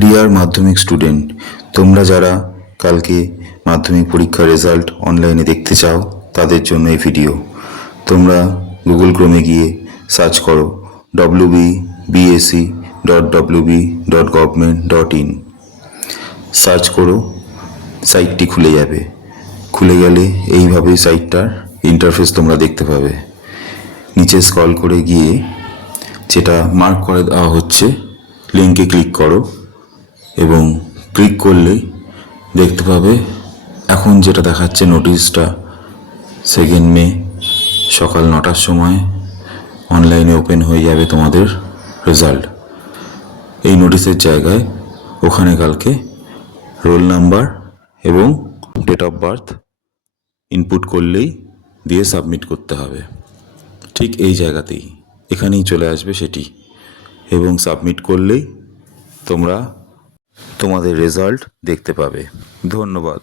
Deer মাধ্যমিক student, তোমরা যারা কালকে মাধ্যমিক পরীক্ষার রেজাল্ট অনলাইনে দেখতে চাও তাদের জন্য এই ভিডিও। তোমরা গুগল ক্রোমে গিয়ে সার্চ করো wbsc.wb.government.in, সার্চ করো, সাইটটি খুলে যাবে। খুলে গেলে এইভাবেই সাইটটার ইন্টারফেস তোমরা দেখতে পাবে। নিচে স্ক্রল করে গিয়ে যেটা মার্ক করে দেওয়া হচ্ছে লিঙ্কে ক্লিক করো এবং ক্লিক করলেই দেখতে পাবে এখন যেটা দেখাচ্ছে নোটিশটা 2 মে সকাল 9টার সময় অনলাইনে ওপেন হয়ে যাবে তোমাদের রেজাল্ট। এই নোটিশের জায়গায় ওখানে কালকে রোল নাম্বার এবং ডেট অফ বার্থ ইনপুট করলেই দিয়ে সাবমিট করতে হবে। ঠিক এই জায়গাতেই এখানেই চলে আসবে সেটি, এবং সাবমিট করলেই তোমরা তোমাদের রেজাল্ট দেখতে পাবে। ধন্যবাদ।